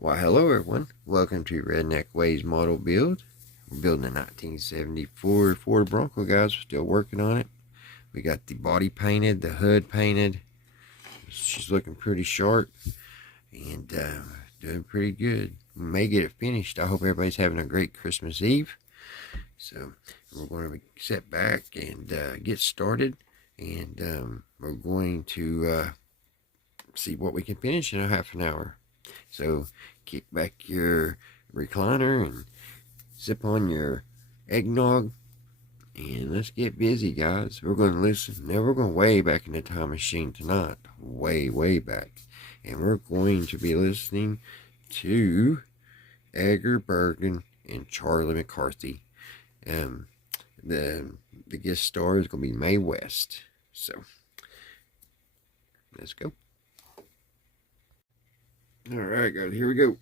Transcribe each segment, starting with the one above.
Why, hello everyone. Welcome to Redneck Ways model build. We're building a 1974 Ford Bronco, guys. We're still working on it. We got the body painted, the hood painted. She's looking pretty sharp and doing pretty good. We may get it finished. I hope everybody's having a great Christmas Eve. So we're going to sit back and get started, and we're going to see what we can finish in a half an hour. So kick back your recliner and sip on your eggnog, and let's get busy, guys. We're going to listen. Now we're going way back in the time machine tonight, way back, and we're going to be listening to Edgar Bergen and Charlie McCarthy. The guest star is going to be Mae West. So let's go. All right, guys, here we go.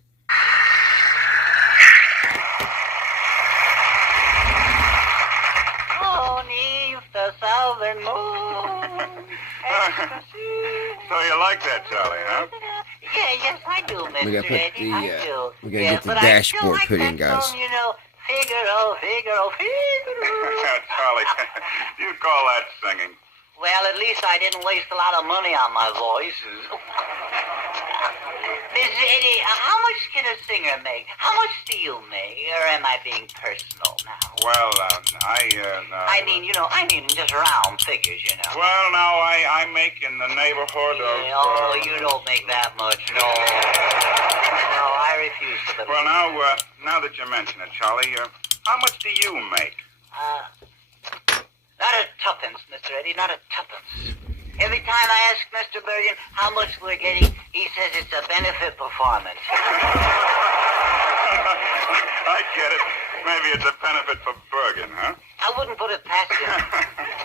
Beneath the southern moon. So you like that, Charlie, huh? Yeah, yes, I do, Mr. We gotta put Eddie, I do. we gotta get the dashboard put in, guys. Song, you know, Figaro, Figaro, Figaro. Charlie, you call that singing? Well, at least I didn't waste a lot of money on my voices. Mr. Eddie, how much can a singer make? How much do you make? Or am I being personal now? Well, I mean just round figures, you know. Well, now, I make in the neighborhood of... Oh, you don't make that much, no. No, I refuse to believe. Well, now that you mention it, Charlie, how much do you make? Not a tuppence, Mr. Eddie, not a tuppence. Every time I ask Mr. Bergen how much we're getting, he says it's a benefit performance. I get it. Maybe it's a benefit for Bergen, huh? I wouldn't put it past him.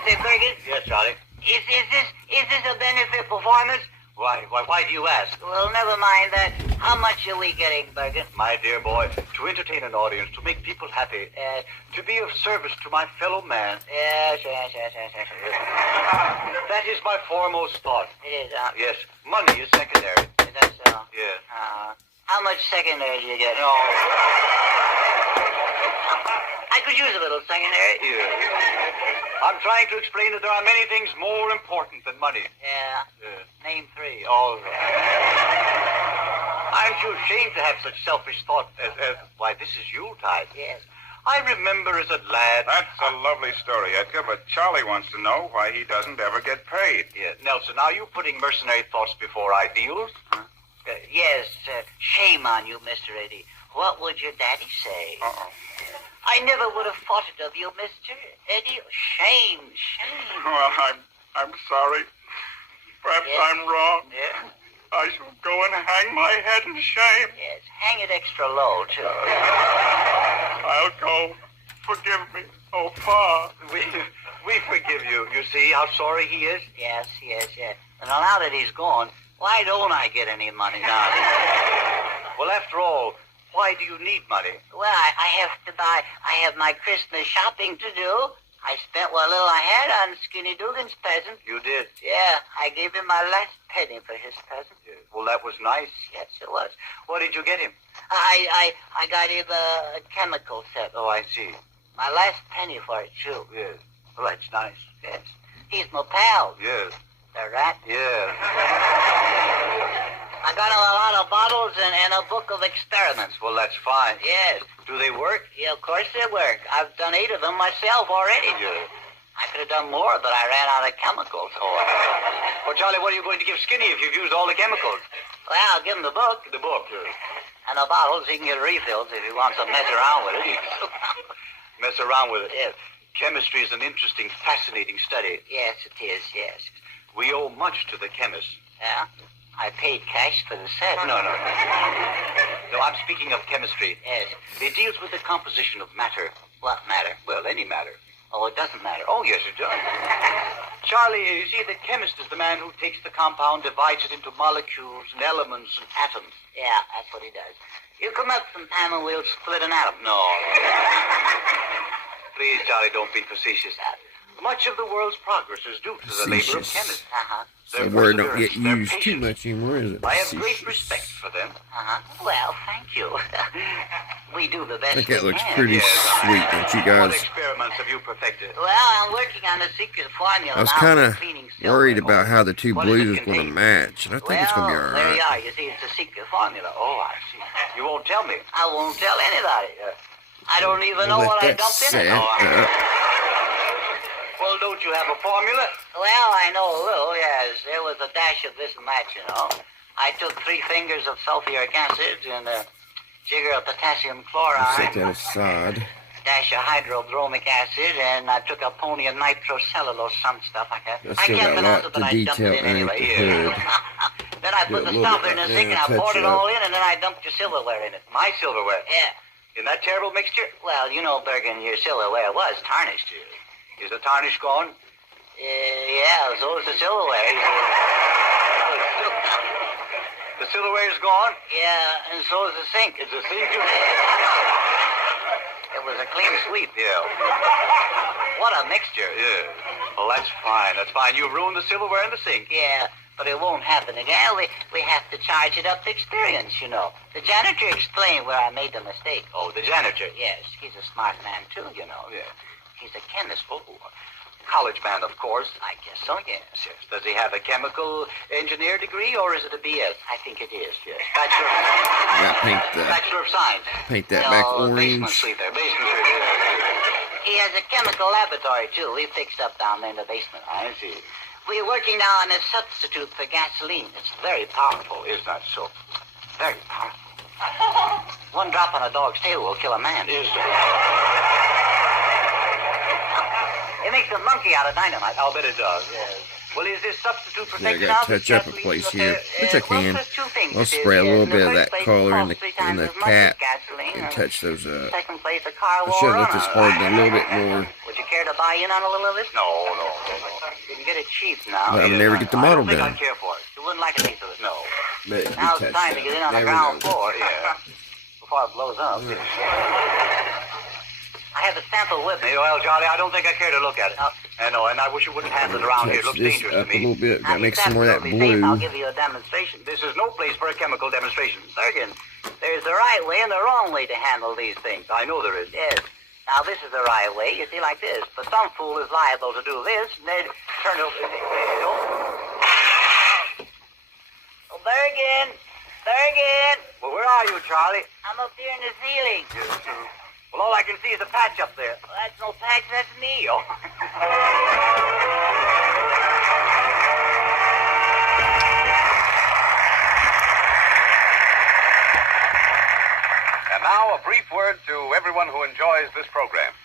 Say, Bergen? Yes, Charlie. Is this a benefit performance? Why do you ask? Well, never mind that. How much are we getting, Bergen? My dear boy, to entertain an audience, to make people happy, to be of service to my fellow man. Yes. That is my foremost thought. It is, Yes, money is secondary. Is that so? Yes. How much secondary do you get? No. I could use a little secondary. Yeah. I'm trying to explain that there are many things more important than money. Yeah. Yes. Name three. All right. Aren't you ashamed to have such selfish thought as why, this is Yuletide. Yes. I remember as a lad... That's a lovely story, Edgar, but Charlie wants to know why he doesn't ever get paid. Yeah. Nelson, are you putting mercenary thoughts before ideals? Yes, shame on you, Mr. Eddie. What would your daddy say? Uh-oh. I never would have thought it of you, Mr. Eddie. Shame. Well, I'm sorry. Perhaps Yes. I'm wrong. Yeah. I shall go and hang my head in shame. Yes, hang it extra low, too. I'll go. Forgive me. Oh, Pa. We forgive you. You see how sorry he is? Yes. And now that he's gone, why don't I get any money now? Well, after all, why do you need money? Well, I have my Christmas shopping to do. I spent what little I had on Skinny Dugan's present. You did? Yeah, I gave him my last penny for his present. Yeah. Well, that was nice. Yes, it was. What did you get him? I got him a chemical set. Oh, I see. My last penny for it, too. Yes. Well, that's nice. Yes. He's my pal. Yes. The rat. Yeah. I got him a lot of bottles and a book of experiments. Well, that's fine. Yes. Do they work? Yeah, of course they work. I've done 8 of them myself already. Yeah. I could have done more, but I ran out of chemicals. Oh. Well, Charlie, what are you going to give Skinny if you've used all the chemicals? Well, I'll give him the book. The book. And the bottles. He can get refills if he wants to mess around with it. Mess around with it. Yes. Chemistry is an interesting, fascinating study. Yes, it is, yes. We owe much to the chemists. Yeah? I paid cash for the set. No, I'm speaking of chemistry. Yes. It deals with the composition of matter. What matter? Well, any matter. Oh, it doesn't matter. Oh, yes, it does. Charlie, you see, the chemist is the man who takes the compound, divides it into molecules and elements and atoms. Yeah, that's what he does. You come up sometime and we'll split an atom. No. Please, Charlie, don't be facetious. Much of the world's progress is due to the labor of chemists. So word don't get used too much anymore, is it? I have great respect for them. Well, thank you. We do the best I think that we looks can. pretty sweet, don't you What guys? experiments have you perfected? Well, I'm working on a secret formula. I was now kind for of cleaning silver. worried about how the two What does it blues was going to contain? match, and I think it's going to be all There you right. are. You see, it's a secret formula. Oh, I see. You won't tell me. I won't tell anybody. I don't even know We'll what let I that dumped in it. set. Well, don't you have a formula? Well, I know a little, yes. There was a dash of this and that, you know. I took 3 fingers of sulfuric acid and a jigger of potassium We'll set chloride, that aside. dash of hydrodromic acid, and I took a pony of nitrocellulose, some stuff like that. I I still can't got a pronounce lot it, but to I dumped detail it in underneath anyway. the hood. Then I Do put a the little stuff bit in the right sink and there, I poured touch it up. all in, and then I dumped your silverware in it. My silverware. Yeah. In that terrible mixture? Well, you know, Bergen, your silverware was tarnished. Is the tarnish gone? Yeah, so is the silverware. The silverware's gone? Yeah, and so is the sink. Is the sink? It was a clean sweep. Yeah. What a mixture. Yeah. Well, that's fine. That's fine. You ruined the silverware in the sink. Yeah, but it won't happen again. We have to charge it up to experience, you know. The janitor explained where I made the mistake. Oh, the janitor. Yes, he's a smart man, too, you know. Yeah. He's a chemist. Oh, college man, of course. I guess so, yes. Yes. Does he have a chemical engineer degree, or is it a BS? I think it is, yes. Bachelor of Science. Paint that No, back basement orange. Suite there. Basement suite. He has a chemical laboratory, too. We fixed up down there in the basement. I see. We're working now on a substitute for gasoline. It's very powerful. Is that so? Very powerful. One drop on a dog's tail will kill a man. Is It makes a monkey out of dynamite. I'll bet it does. Yes. Well, is this substitute Yeah, I protected got now? to touch up a place here, which I can. Well, there's 2 things. I'll it is, spray a yes. little In the bit of first that place, color it in the costs 3 times as much cap as gasoline, and touch those up. Second place, the car I will should have run let this on. harden a little bit more. Would you care to buy in on a little of this? No. You can get it cheap now. But I'll never get the model I don't think done. I care for it. You wouldn't like a piece of it. No. But it Now's be the time to touched get in up. on the There we ground go. floor. Yeah. Before it blows up. I have the sample with me. Well, Charlie, I don't think I care to look at it. I know, and I wish you wouldn't handle it around here. It Touch looks this dangerous to up a me. little bit. Now, Gotta make it's some more of that absolutely safe. I'll blue. give you a demonstration. This is no place for a chemical demonstration. Bergen, there's the right way and the wrong way to handle these things. I know there is. Yes. Now, this is the right way. You see, like this. But some fool is liable to do this, and they'd turn it... Oh, Bergen! Bergen! Well, where are you, Charlie? I'm up here in the ceiling. Well, all I can see is a patch up there. Well, that's no patch, that's me. Oh. And now a brief word to everyone who enjoys this program.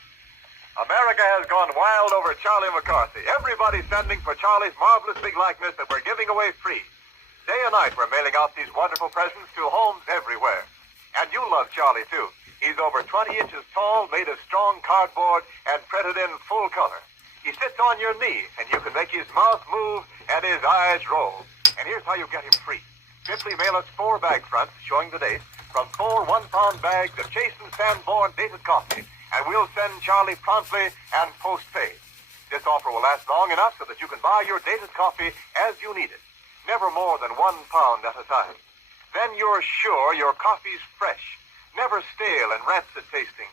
America has gone wild over Charlie McCarthy. Everybody's sending for Charlie's marvelous big likeness that we're giving away free. Day and night we're mailing out these wonderful presents to homes everywhere. And you love Charlie, too. He's over 20 inches tall, made of strong cardboard, and printed in full color. He sits on your knee, and you can make his mouth move and his eyes roll. And here's how you get him free. Simply mail us 4 bag fronts showing the date from 4 one-pound bags of Chasen Sanborn dated coffee, and we'll send Charlie promptly and post-paid. This offer will last long enough so that you can buy your dated coffee as you need it, never more than 1 pound at a time. Then you're sure your coffee's fresh, never stale and rancid tasting.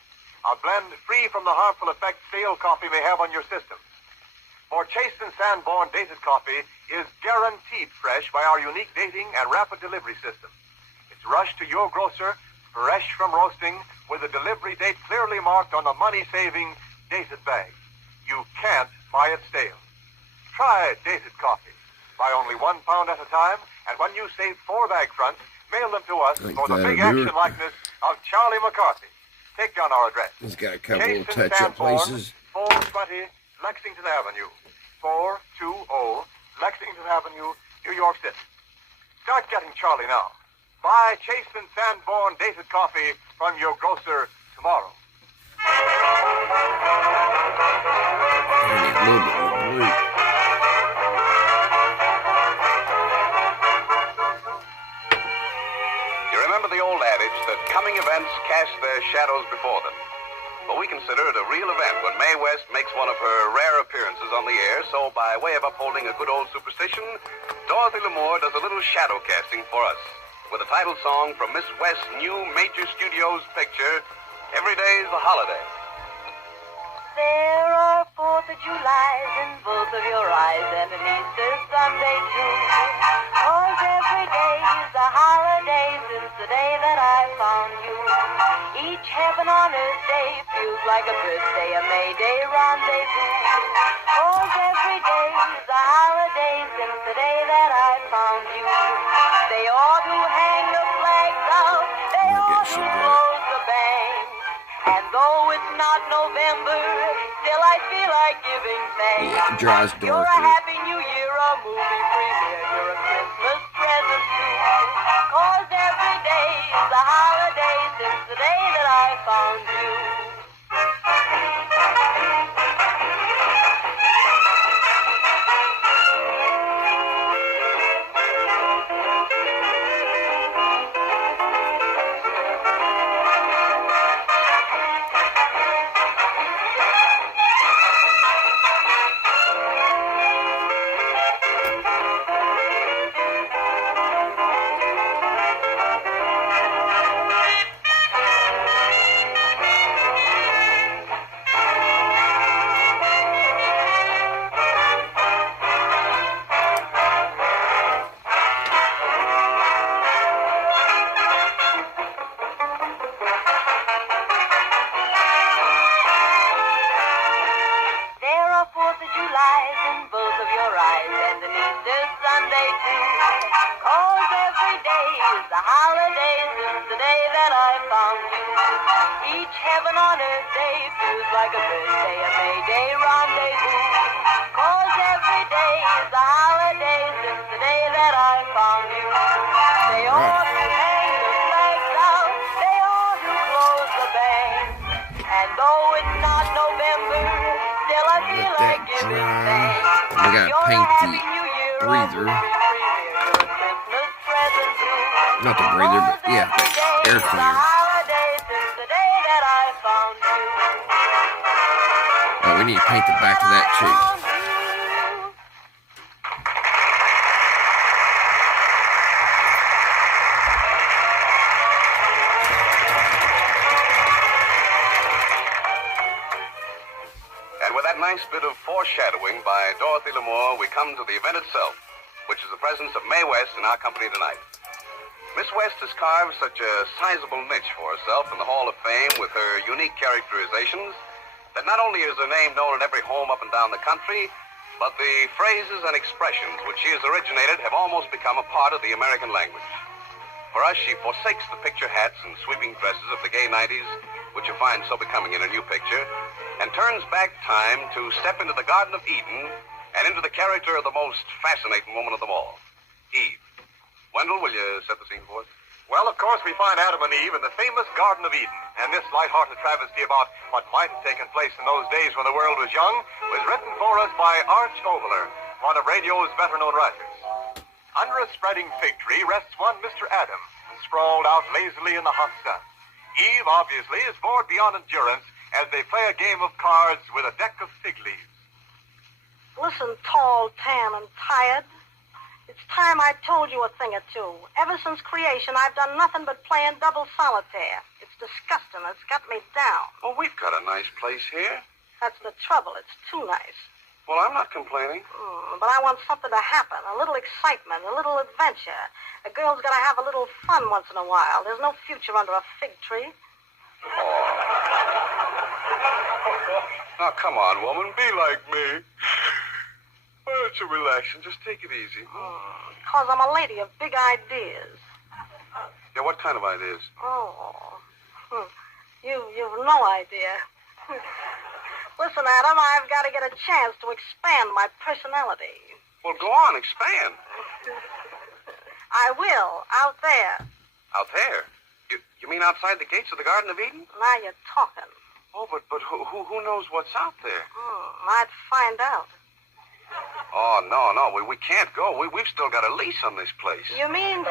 A blend free from the harmful effect stale coffee may have on your system. For Chasen Sanborn dated coffee is guaranteed fresh by our unique dating and rapid delivery system. It's rushed to your grocer, fresh from roasting, with a delivery date clearly marked on the money-saving dated bag. You can't buy it stale. Try dated coffee. Buy only 1 pound at a time, and when you save 4 bag fronts, mail them to us Like for the that, big do action it. likeness of Charlie McCarthy. Take down our address. It's got a couple little Chasen touch-up Sanborn, places. 420 Lexington Avenue. 420 Lexington Avenue, New York City. Start getting Charlie now. Buy Chasen Sanborn dated coffee from your grocer tomorrow. I need a little bit more blue. You remember the old adage that coming events cast their shadows before them. but we consider it a real event when Mae West makes one of her rare appearances on the air. So by way of upholding a good old superstition, Dorothy Lamour does a little shadow casting for us with a title song from Miss West's new Major Studios picture, Every Day's a Holiday. There are 4th of Julys in both of your eyes and an Easter Sunday too. 'Cause every day is a holiday since the day that I found you. Each heaven on earth day feels like a birthday, a May Day rendezvous. 'Cause every day is a holiday since the day that I found you. They ought to hang the flags out, they ought to close the bank. And though it's not November, still I feel like giving thanks. Yeah, it dries You're a darker. Happy New Year, a movie premiere, you're a Christmas present too. 'Cause every day is a holiday since the day that I found you. There are 4th of Julys in both of your eyes and an Easter Sunday too. 'Cause every day is a holiday since the day that I found you. Each heaven on earth day feels like a birthday, a May Day rendezvous. 'Cause every day is a holiday since the day that I found you. They ought to hang the flags out, they ought to close the bank. And though it's not November, still I feel Let like that giving dry. thanks. We gotta You're a paint Happy the New Year, a breather. movie premiere, you're a Christmas present too. Not the breather, but 'Cause yeah, every day air is a cleaner. holiday since the day that I found you. Oh, we need to paint the back of that too. Found you. And with that nice bit of foreshadowing by Dorothy Lamour, we come to the event itself, which is the presence of Mae West in our company tonight. Miss West has carved such a sizable niche for herself in the Hall of Fame with her unique characterizations that not only is her name known in every home up and down the country, but the phrases and expressions which she has originated have almost become a part of the American language. For us, she forsakes the picture hats and sweeping dresses of the gay 90s, which you find so becoming in her new picture, and turns back time to step into the Garden of Eden and into the character of the most fascinating woman of them all, Eve. Wendell, will you set the scene for us? Well, of course, we find Adam and Eve in the famous Garden of Eden. And this light-hearted travesty about what might have taken place in those days when the world was young was written for us by Arch Oboler, one of radio's better-known writers. Under a spreading fig tree rests one Mr. Adam, sprawled out lazily in the hot sun. Eve, obviously, is bored beyond endurance as they play a game of cards with a deck of fig leaves. Listen, tall, tan, and tired. It's time I told you a thing or two. Ever since creation, I've done nothing but playing double solitaire. It's disgusting. It's got me down. Oh, we've got a nice place here. That's the trouble. It's too nice. Well, I'm not complaining. But I want something to happen. A little excitement, a little adventure. A girl's got to have a little fun once in a while. There's no future under a fig tree. Now, come on, woman. Be like me. Why don't you relax and just take it easy? Because I'm a lady of big ideas. Yeah, what kind of ideas? You've no idea. Listen, Adam, I've got to get a chance to expand my personality. Well, go on, expand. I will, out there. Out there? You mean outside the gates of the Garden of Eden? Now you're talking. Oh, but who knows what's out there? I'd find out. Oh, no, we can't go. We've still got a lease on this place. You mean...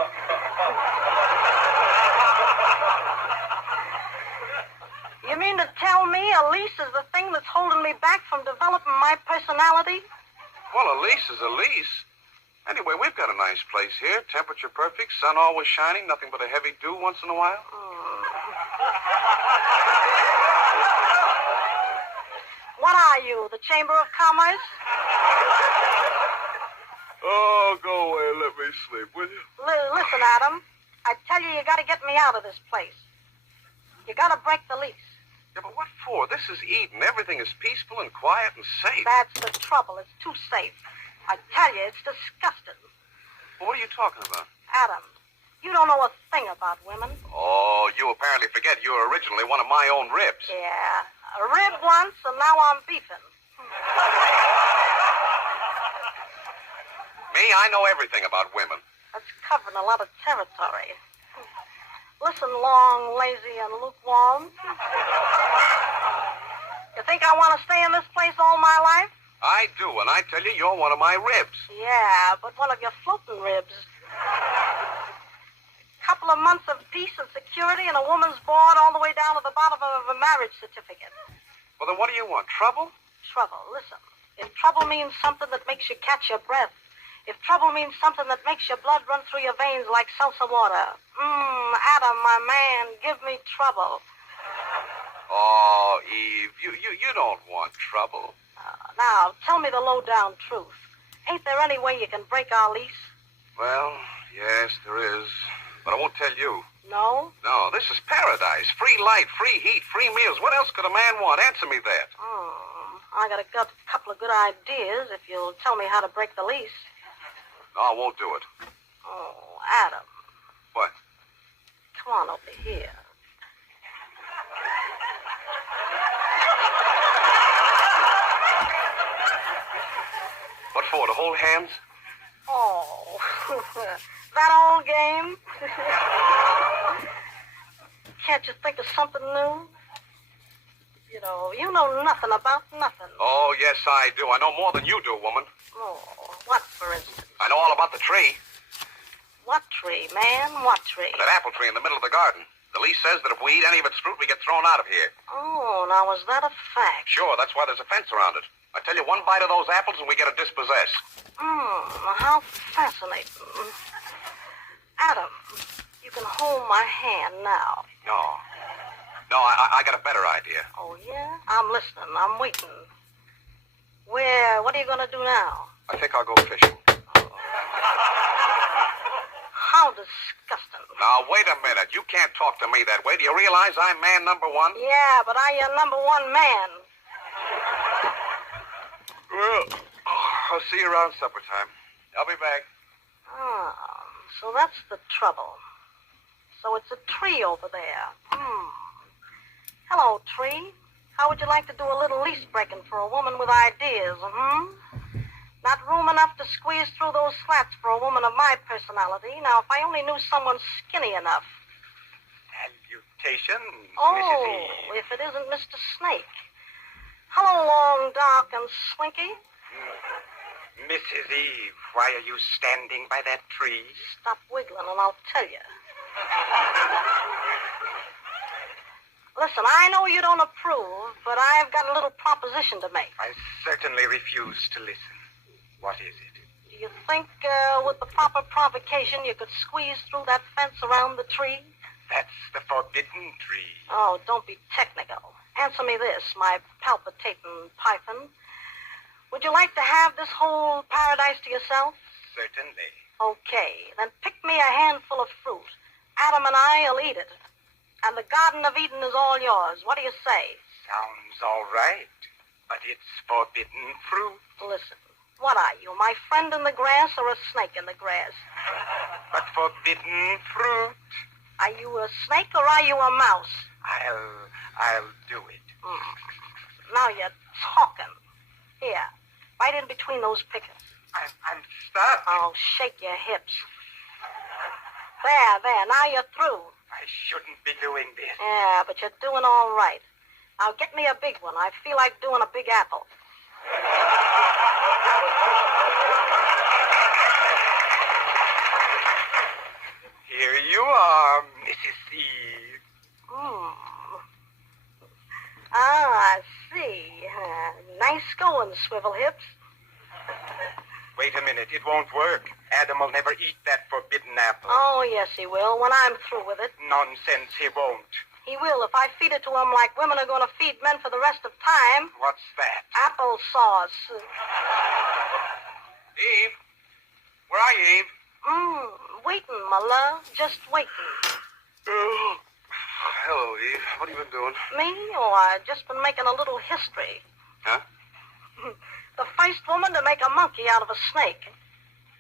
mean to tell me a lease is the thing that's holding me back from developing my personality? Well, a lease is a lease. Anyway, we've got a nice place here. Temperature perfect, sun always shining, nothing but a heavy dew once in a while. What are you, the Chamber of Commerce? Oh, go away and let me sleep, will you? Listen, Adam, I tell you, you got to get me out of this place. You got to break the lease. Yeah, but what for? This is Eden. Everything is peaceful and quiet and safe. That's the trouble. It's too safe. I tell you, it's disgusting. Well, what are you talking about? Adam, you don't know a thing about women. Oh, you apparently forget you were originally one of my own ribs. Yeah, a rib once, and now I'm beefing. Me, I know everything about women. That's covering a lot of territory. Listen, long, lazy, and lukewarm. You think I want to stay in this place all my life? I do, and I tell you, you're one of my ribs. Yeah, but one of your floating ribs. Couple of months of peace and security and a woman's board all the way down to the bottom of a marriage certificate. Well, then what do you want? Trouble? Trouble, listen. If trouble means something that makes you catch your breath, if trouble means something that makes your blood run through your veins like salsa water, Adam, my man, give me trouble. Oh, Eve, you don't want trouble. Now, tell me the low-down truth. Ain't there any way you can break our lease? Well, yes, there is. But I won't tell you. No? No, this is paradise. Free light, free heat, free meals. What else could a man want? Answer me that. I got a couple of good ideas if you'll tell me how to break the lease. No, I won't do it. Oh, Adam. What? Come on over here. What for, to hold hands? Oh, that old game? Can't you think of something new? You know nothing about nothing. Oh, yes, I do. I know more than you do, woman. Oh, what, for instance? I know all about the tree. What tree, man? What tree? That apple tree in the middle of the garden. The lease says that if we eat any of its fruit, we get thrown out of here. Oh, now is that a fact? Sure, that's why there's a fence around it. I tell you, one bite of those apples and we get a dispossess. How fascinating. Adam, you can hold my hand now. No, I got a better idea. Oh, yeah? I'm listening. I'm waiting. What are you going to do now? I think I'll go fishing. How disgusting. Now, wait a minute. You can't talk to me that way. Do you realize I'm man number one? Yeah, but I am number one man. Well, I'll see you around supper time. I'll be back. So that's the trouble. So it's a tree over there. Hello, tree. How would you like to do a little lease breaking for a woman with ideas, Not room enough to squeeze through those slats for a woman of my personality. Now, if I only knew someone skinny enough. Salutations, Oh, Mrs. Eve. if it isn't Mr. Snake. Hello, long, dark, and slinky. Mrs. Eve, why are you standing by that tree? Stop wiggling and I'll tell you. Listen, I know you don't approve, but I've got a little proposition to make. I certainly refuse to listen. What is it? Do you think with the proper provocation you could squeeze through that fence around the tree? That's the forbidden tree. Oh, don't be technical. Answer me this, my palpitating python. Would you like to have this whole paradise to yourself? Certainly. Okay, then pick me a handful of fruit. Adam and I'll eat it. And the Garden of Eden is all yours. What do you say? Sounds all right, but it's forbidden fruit. Listen, what are you, my friend in the grass or a snake in the grass? But forbidden fruit. Are you a snake or are you a mouse? I'll do it. Now you're talking. Here, right in between those pickets. I'm stuck. Oh, shake your hips. There, now you're through. I shouldn't be doing this. Yeah, but you're doing all right. Now get me a big one. I feel like doing a big apple. Here you are, Mrs. Eve. nice going, Swivel Hips. Wait a minute, it won't work. Adam will never eat that forbidden apple. Oh, yes, he will, when I'm through with it. Nonsense, he won't. He will if I feed it to him like women are going to feed men for the rest of time. What's that? Applesauce. Eve? Where are you, Eve? Waiting, my love. Just waiting. Oh. Hello, Eve. What have you been doing? Me? Oh, I've just been making a little history. Huh? The first woman to make a monkey out of a snake.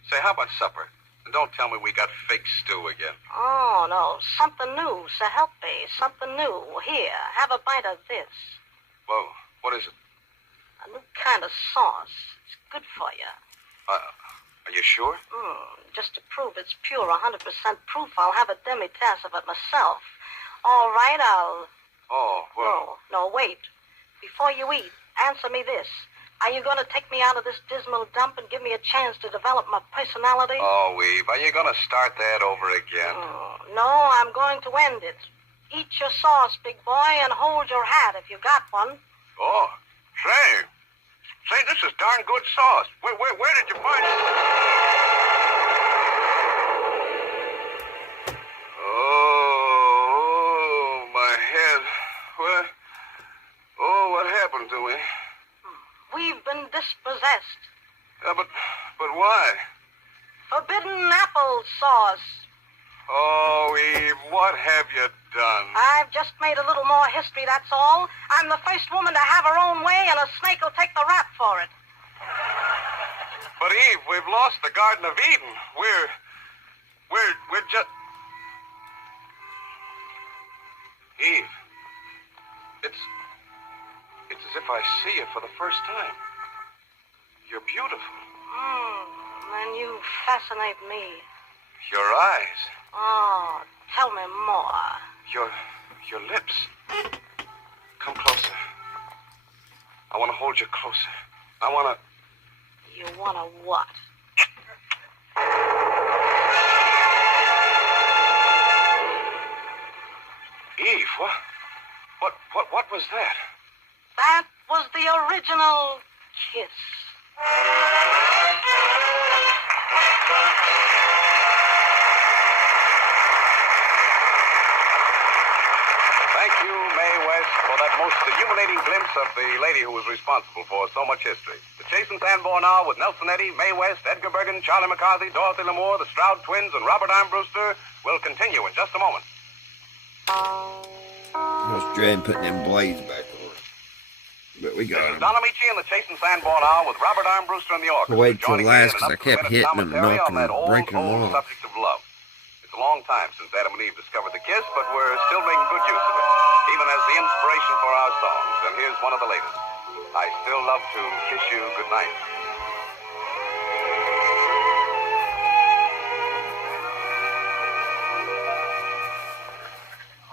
Say, how about supper? And don't tell me we got fake stew again. Oh, no. Something new. So help me. Something new. Here, have a bite of this. Whoa, what is it? A new kind of sauce. It's good for you. Are you sure? Just to prove it's pure, 100% proof, I'll have a demi-tasse of it myself. All right, I'll... Oh, well... No, wait. Before you eat, answer me this. Are you going to take me out of this dismal dump and give me a chance to develop my personality? Oh, Eve, are you going to start that over again? No, I'm going to end it. Eat your sauce, big boy, and hold your hat if you got one. Oh, say, this is darn good sauce. Where did you find it? Oh, my head. What happened to me? We've been dispossessed. But why? Forbidden applesauce. Oh, Eve, what have you done? I've just made a little more history, that's all. I'm the first woman to have her own way, and a snake will take the rap for it. But, Eve, we've lost the Garden of Eden. We're just... Eve, it's as if I see you for the first time. You're beautiful. And you fascinate me. Your eyes. Oh, tell me more. Your lips. Come closer. I want to hold you closer. I want to... You want to what? Eve, what was that? That was the original kiss. Thank you, Mae West, for that most illuminating glimpse of the lady who was responsible for so much history. The Chase and Sanborn Hour with Nelson Eddy, Mae West, Edgar Bergen, Charlie McCarthy, Dorothy Lamour, the Stroud Twins, and Robert Armbruster will continue in just a moment. I was dreading putting them blades back on. But we got them. Don Amici and the Chase and Sanborn Hour with Robert Armbruster and the Orchestra. Wait till joining last, me in 'cause an I kept up-to-the-minute hitting them, commentary knocking on that them, breaking them old off. subject of love. It's a long time since Adam and Eve discovered the kiss, but we're still making good use of it, even as the inspiration for our songs. And here's one of the latest. I still love to kiss you goodnight.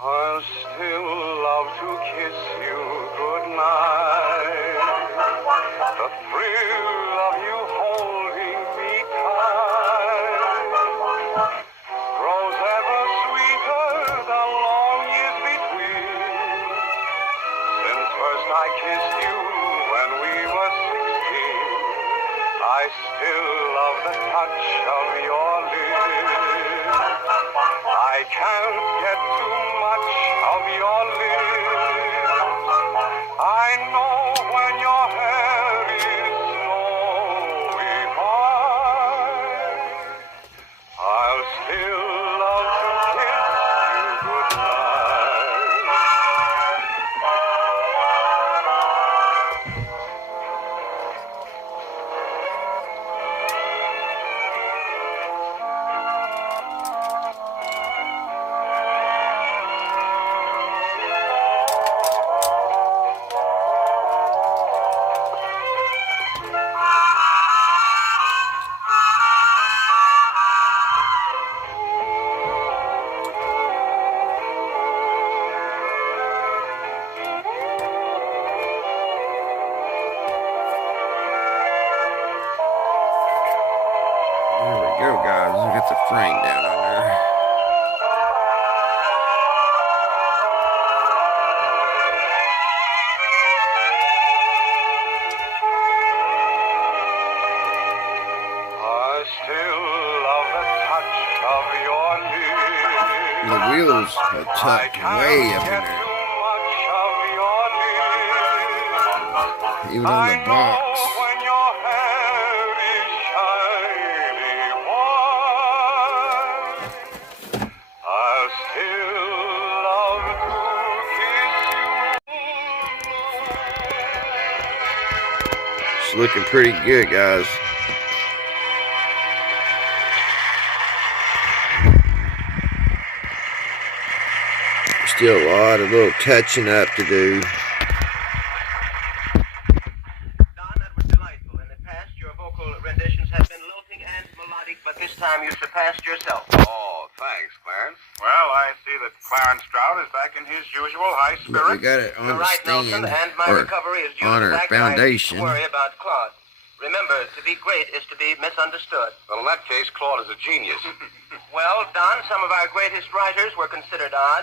I'll still love to kiss you goodnight. The thrill of you holding me tight grows ever sweeter the long years between. Since first I kissed you when we were 16, I still love the touch of your lips. I can't get too much of your lips. I know when your hair is snowy white, I'll still love to kiss you goodnight. There we go, guys. Look at the frame down on there. love the touch of your lips. The wheels are tucked way up in Get there. too much of your lips. Even on the box. When your hair is shiny white, I'll still love to kiss you. It's looking pretty good, guys. Still a lot of little touching up to do. Don, that was delightful. In the past, your vocal renditions have been lilting and melodic, but this time you surpassed yourself. Oh, thanks, Clarence. Well, I see that Clarence Stroud is back in his usual high But we spirits. got it on You're the right, Nelson, stand, and my or recovery is due on to the our fact that I foundation. don't worry about Claude. Remember, to be great is to be misunderstood. Well, in that case, Claude is a genius. Well, Don, some of our greatest writers were considered odd.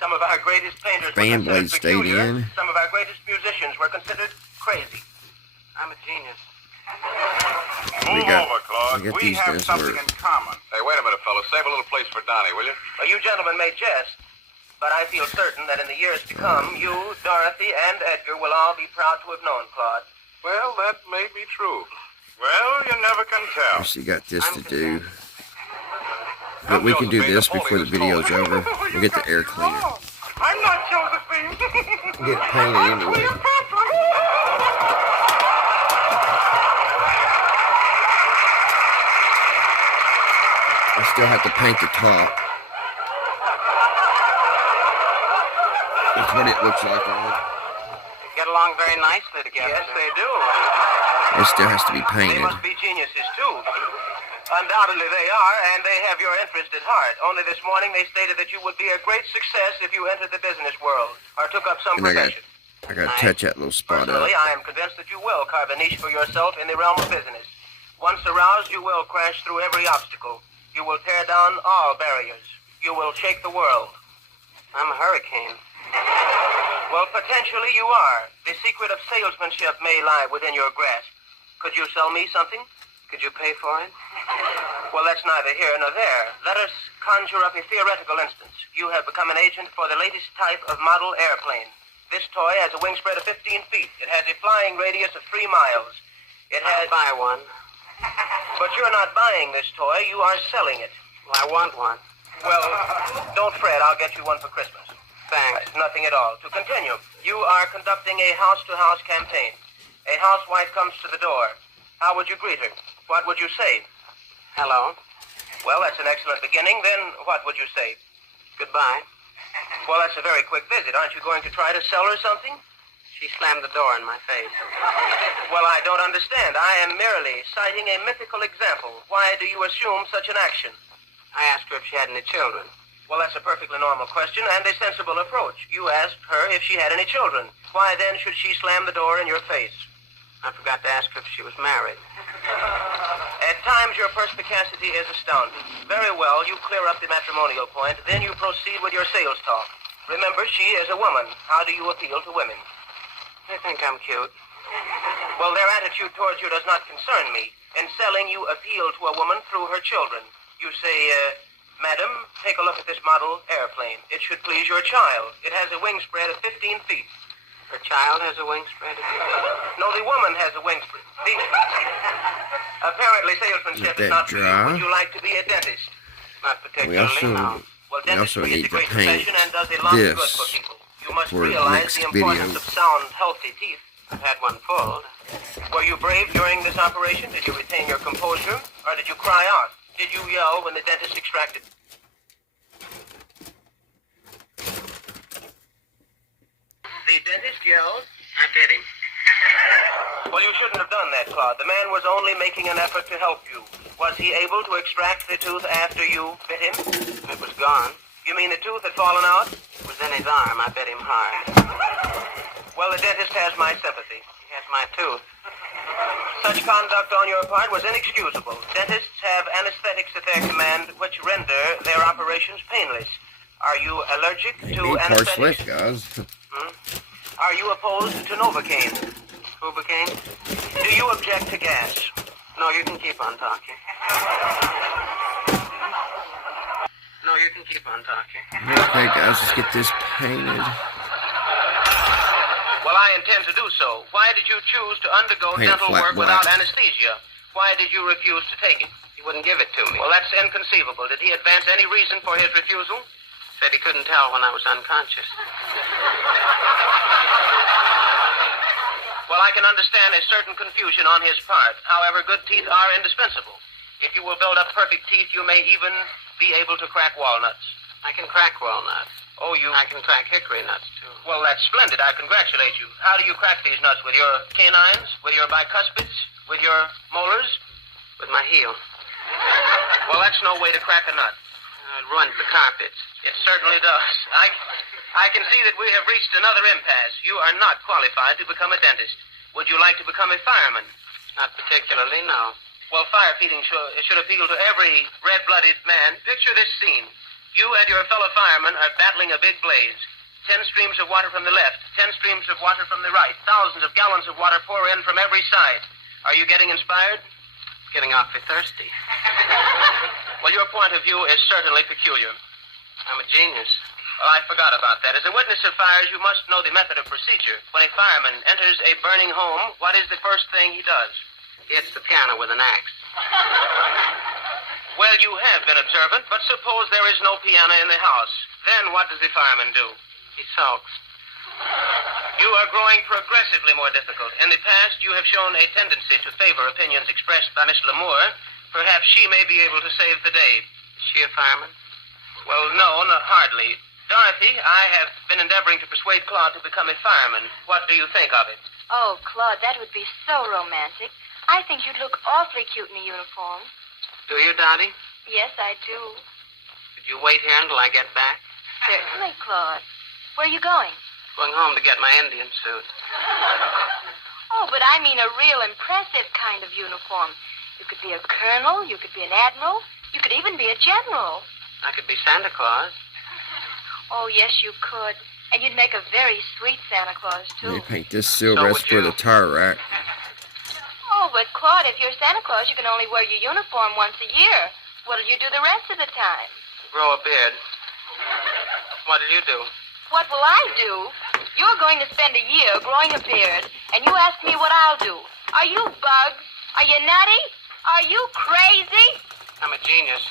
Some of our greatest painters Fan were blades considered stayed peculiar. in. Some of our greatest musicians were considered crazy. I'm a genius. Move got- over, Claude. we got We these have guys something where- in common. Hey, wait a minute, fellas. Save a little place for Donnie, will you? Well, you gentlemen may jest, but I feel certain that in the years to come, you, Dorothy, and Edgar will all be proud to have known Claude. Well, that may be true. Well, you never can tell. We still got this to do. But we can do this before the video's over. We'll get the air cleaner. I'm not Josephine. We'll get it painted anyway. I still have to paint the top. That's what it looks like on it. Get along very nicely together. Yes, they do. It still has to be They painted. must be geniuses, too. Undoubtedly they are, and they have your interest at heart. Only this morning they stated that you would be a great success if you entered the business world or took up some And profession. I gotta touch that little spot up. Personally, I am convinced that you will carve a niche for yourself in the realm of business. Once aroused, you will crash through every obstacle. You will tear down all barriers. You will shake the world. I'm a hurricane. Well, potentially you are. The secret of salesmanship may lie within your grasp. Could you sell me something? Could you pay for it? Well, that's neither here nor there. Let us conjure up a theoretical instance. You have become an agent for the latest type of model airplane. This toy has a wingspread of 15 feet. It has a flying radius of 3 miles. It has... I'll buy one. But you're not buying this toy. You are selling it. Well, I want one. Well, don't fret. I'll get you one for Christmas. Thanks. Nothing at all. To continue, you are conducting a house-to-house campaign. A housewife comes to the door. How would you greet her? What would you say? Hello. Well, that's an excellent beginning. Then what would you say? Goodbye. Well, that's a very quick visit. Aren't you going to try to sell her something? She slammed the door in my face. Well, I don't understand. I am merely citing a mythical example. Why do you assume such an action? I asked her if she had any children. Well, that's a perfectly normal question and a sensible approach. You asked her if she had any children. Why then should she slam the door in your face? I forgot to ask her if she was married. At times, your perspicacity is astounding. Very well, you clear up the matrimonial point. Then you proceed with your sales talk. Remember, she is a woman. How do you appeal to women? They think I'm cute. Well, their attitude towards you does not concern me. In selling, you appeal to a woman through her children. You say, Madam, take a look at this model airplane. It should please your child. It has a wingspread of 15 feet. Her child has a wingspread of 15? No, the woman has a wingspread. Apparently, salesmanship is not for you. Would you like to be a dentist? Not particularly, no. Well, dentistry is a great profession and does a lot of good for people. You must realize the importance of sound, healthy teeth. I've had one pulled. Were you brave during this operation? Did you retain your composure? Or did you cry out? Did you yell when the dentist extracted? The dentist yelled. I bit him. Well, you shouldn't have done that, Claude. The man was only making an effort to help you. Was he able to extract the tooth after you bit him? It was gone. You mean the tooth had fallen out? It was in his arm. I bit him hard. Well, the dentist has my sympathy. He has my tooth. Such conduct on your part was inexcusable. Dentists have anesthetics at their command which render their operations painless. Are you allergic to anesthetics? Guys. Are you opposed to Novocaine? Novocaine? Do you object to gas? No, you can keep on talking. No, you can keep on talking. Okay, guys, let's get this painted. Well, I intend to do so. Why did you choose to undergo Paint dental flat work black. without anesthesia? Why did you refuse to take it? He wouldn't give it to me. Well, that's inconceivable. Did he advance any reason for his refusal? Said he couldn't tell when I was unconscious. Well, I can understand a certain confusion on his part. However, good teeth are indispensable. If you will build up perfect teeth, you may even be able to crack walnuts. I can crack walnuts. Oh, I can crack hickory nuts, too. Well, that's splendid. I congratulate you. How do you crack these nuts? With your canines? With your bicuspids? With your molars? With my heel. Well, that's no way to crack a nut. It ruins the carpets. It certainly does. I can see that we have reached another impasse. You are not qualified to become a dentist. Would you like to become a fireman? Not particularly, no. Well, firefighting should appeal to every red-blooded man. Picture this scene. You and your fellow firemen are battling a big blaze. 10 streams of water from the left, 10 streams of water from the right. Thousands of gallons of water pour in from every side. Are you getting inspired? Getting awfully thirsty. Well, your point of view is certainly peculiar. I'm a genius. Well, I forgot about that. As a witness of fires, you must know the method of procedure. When a fireman enters a burning home, what is the first thing he does? He hits the piano with an axe. Well, you have been observant, but suppose there is no piano in the house. Then what does the fireman do? He sulks. You are growing progressively more difficult. In the past, you have shown a tendency to favor opinions expressed by Miss Lamour. Perhaps she may be able to save the day. Is she a fireman? Well, no, hardly. Dorothy, I have been endeavoring to persuade Claude to become a fireman. What do you think of it? Oh, Claude, that would be so romantic. I think you'd look awfully cute in a uniform. Do you, Dottie? Yes, I do. Could you wait here until I get back? Certainly, Claude. Where are you going? Going home to get my Indian suit. Oh, but I mean a real impressive kind of uniform. You could be a colonel, you could be an admiral, you could even be a general. I could be Santa Claus. Oh, yes, you could. And you'd make a very sweet Santa Claus, too. Let me paint this silver. That's for the tire rack. Oh, but Claude, if you're Santa Claus, you can only wear your uniform once a year. What'll you do the rest of the time? Grow a beard. What'll you do? What will I do? You're going to spend a year growing a beard, and you ask me what I'll do. Are you bugs? Are you nutty? Are you crazy? I'm a genius.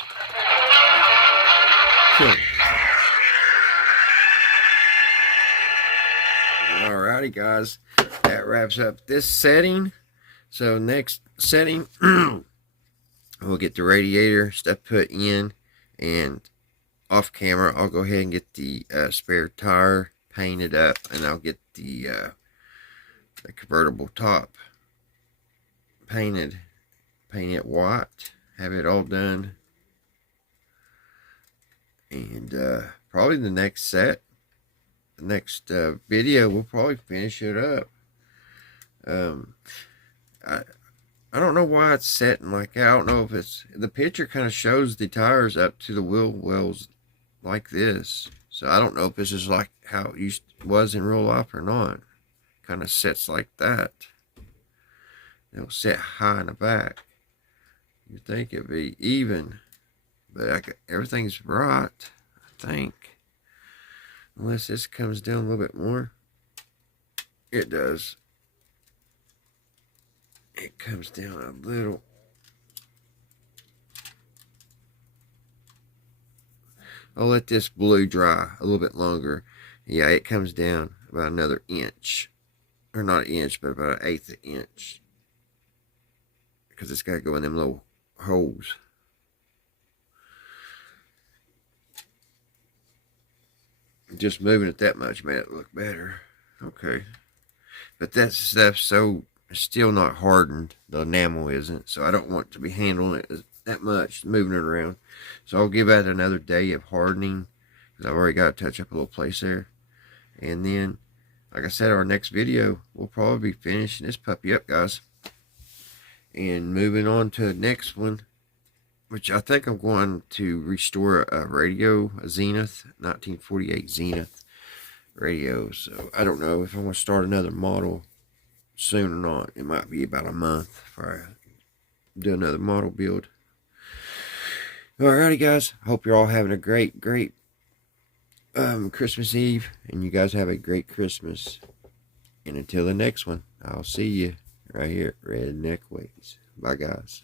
Alrighty, guys. That wraps up this setting. So next setting, we'll get the radiator stuff put in, and off camera, I'll go ahead and get the spare tire painted up, and I'll get the convertible top painted white, have it all done, and probably the next video we'll probably finish it up. I don't know why it's setting like that. I don't know if it's the picture kind of shows the tires up to the wheel wells like this, so I don't know if this is like how it was in real life or not. Kind of sets like that. It'll set high in the back. You'd think it'd be even, but everything's right, I think. Unless this comes down a little bit more. It does. It comes down a little. I'll let this blue dry a little bit longer. Yeah, it comes down about another inch. Or not an inch, but about an 1/8 inch. Because it's got to go in them little holes. Just moving it that much made it look better. Okay. But that stuff's so still not hardened. The enamel isn't. So I don't want to be handling it that much, moving it around. So I'll give that another day of hardening, because I've already got to touch up a little place there. And then, like I said, our next video, we'll probably be finishing this puppy up, guys. And moving on to the next one, which I think I'm going to restore a radio, a Zenith, 1948 Zenith radio. So I don't know if I'm going to start another model soon or not. It might be about a month before I do another model build. Alrighty, guys. Hope you're all having a great Christmas Eve, and you guys have a great Christmas. And until the next one, I'll see you right here at Redneck Ways. Bye, guys.